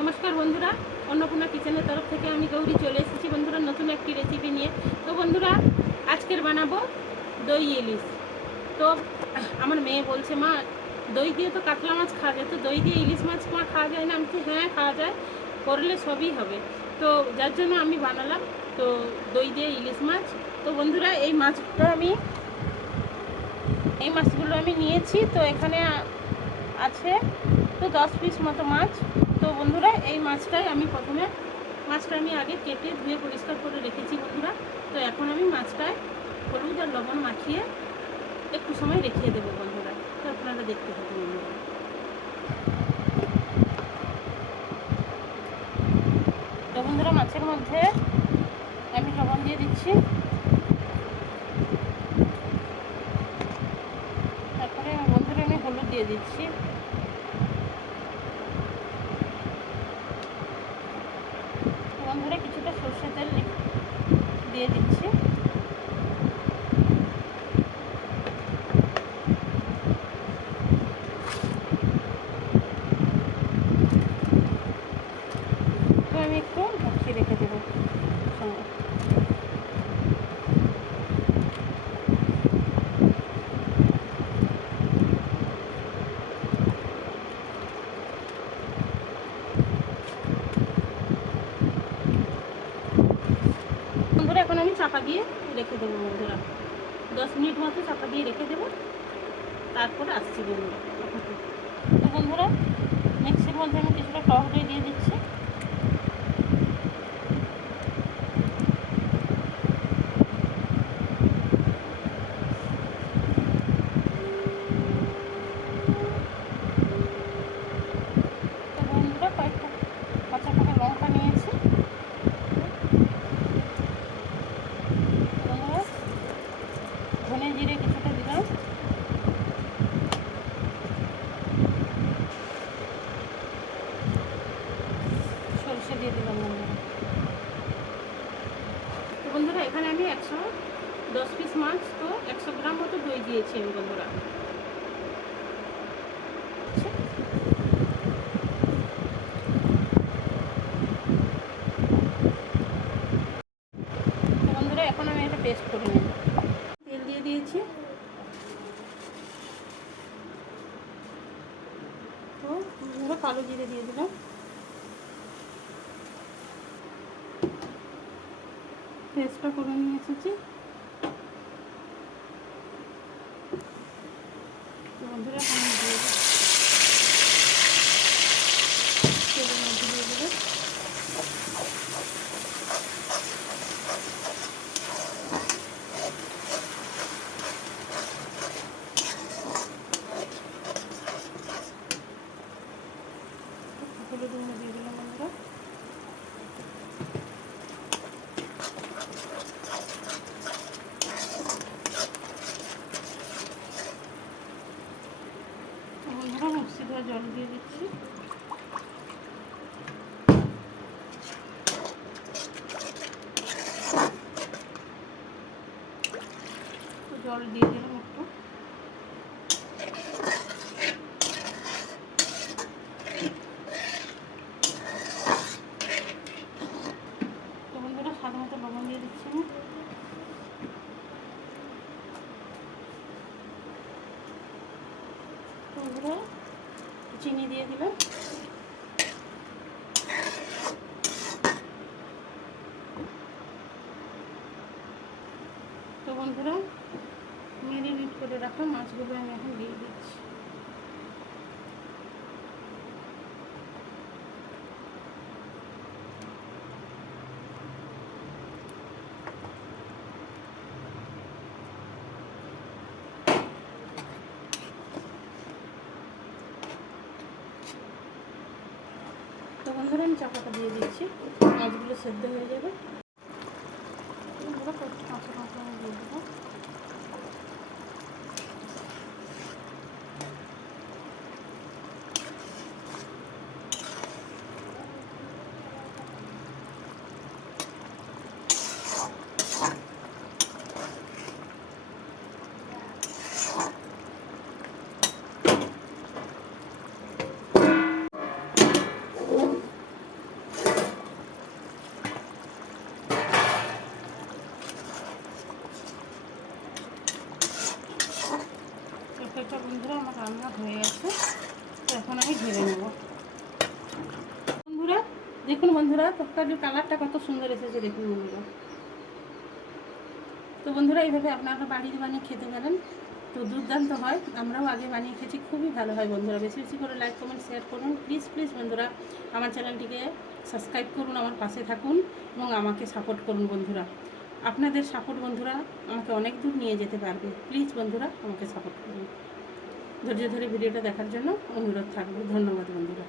নমস্কার বন্ধুরা, অন্নপূর্ণা কিচেনের তরফ থেকে আমি গৌরী চলে এসেছি বন্ধুরা নতুন একটি রেসিপি নিয়ে। তো বন্ধুরা, আজকের বানাবো দই ইলিশ। তো আমার মেয়ে বলছে, মা দই দিয়ে তো কাতলা মাছ খাওয়া যায়, তো দই দিয়ে ইলিশ মাছ মা খাওয়া যায় না? আমি বলছি হ্যাঁ খাওয়া যায়, করলে সবই হবে। তো যার জন্য আমি বানালাম তো দই দিয়ে ইলিশ মাছ। তো বন্ধুরা, এই মাছগুলো আমি নিয়েছি। তো এখানে আছে তো 10 পিস মতো মাছ। তো বন্ধুরা, এই মাছটা আমি আগে কেটে ধুয়ে পরিষ্কার করে রেখেছি বন্ধুরা। তো এখন আমি মাছটায় হলুদ আর লবণ মাখিয়ে একটু সময় রেখে দেবো বন্ধুরা। তো আপনারা দেখতে থাকুন বন্ধুরা। তো বন্ধুরা, মাছের মধ্যে আমি লবণ দিয়ে দিচ্ছি, তারপরে বন্ধুরা আমি হলুদ দিয়ে দিচ্ছি। বন্ধুরা, কিছুটা সরষে তেল দিয়ে দিচ্ছি। তো আমি একটু ঢাকিয়ে রেখে দেবো সঙ্গে। বন্ধুরা, এখন আমি চাপা দিয়ে রেখে দেবো বন্ধুরা, 10 মিনিট মতো চাপা দিয়ে রেখে দেবো, তারপরে আসছি বন্ধুরা। তো বন্ধুরা, মিক্সির মধ্যে আমি কিছুটা টক দই দিয়ে দিচ্ছি। তো বন্ধুরা, কয়েকটা কাঁচা পাকা লঙ্কা নিয়েছি। বন্ধুরা, ধনে জিরে কিছুটা দিলাম। সরষে দিয়ে দিলাম বন্ধুরা। তো বন্ধুরা, এখানে আমি 110 পিস মাছ, তো 100 গ্রাম মতো দই দিয়েছি আমি বন্ধুরা। তো বন্ধুরা, এখন আমি এটা পেস্ট করে নেব। তেল দিয়ে দিয়েছি। তো বন্ধুরা, কালো জিরে দিয়ে দিলাম। পেস্টটা করে নিয়ে এসেছি। তো বন্ধুরা, এখন দিয়ে দেবো তেলের মধ্যে দিয়ে দেবো। হলুদ গুঁড়ো দিয়ে দিলাম বন্ধুরা। বন্ধুরা, মিক্সি ধোয়া জল দিয়ে দিচ্ছি। জল দিয়ে দিলাম একটু। তো বন্ধুরা, স্বাদ মতো লবণ দিয়ে দিচ্ছি আমি। বন্ধুরা, চিনি দিয়ে দিলাম। তো বন্ধুরা, ম্যারিনেট করে রাখা মাছগুলো আমি এখন দিয়ে দিচ্ছি। তো বন্ধুরা, আমি চাপাটা দিয়ে দিচ্ছি, মাছগুলো সেদ্ধ হয়ে যাবে। বন্ধুরা, কাঁচা লঙ্কা আমি দিয়ে দেবো। তরকারিটা বন্ধুরা আমার রান্না হয়ে গেছে, তো এখন আমি ঢেলে নেব। বন্ধুরা দেখুন, বন্ধুরা তরকারির কালারটা কত সুন্দর এসেছে দেখুন বন্ধুরা। তো বন্ধুরা এইভাবে আপনারা বাড়িতে বানিয়ে খেতে পারেন, তো দুর্দান্ত হয়। আমরাও আগে বানিয়ে খেয়েছি, খুবই ভালো হয় বন্ধুরা। বেশি বেশি করে লাইক কমেন্ট শেয়ার করুন প্লিজ প্লিজ বন্ধুরা। আমার চ্যানেলটিকে সাবস্ক্রাইব করুন, আমার পাশে থাকুন এবং আমাকে সাপোর্ট করুন বন্ধুরা। আপনাদের সাপোর্ট বন্ধুরা আমাকে অনেক দূর নিয়ে যেতে পারবে। প্লিজ বন্ধুরা আমাকে সাপোর্ট করুন। ধৈর্য ধরে ভিডিওটা দেখার জন্য অনুরোধ থাকবে। ধন্যবাদ বন্ধুরা।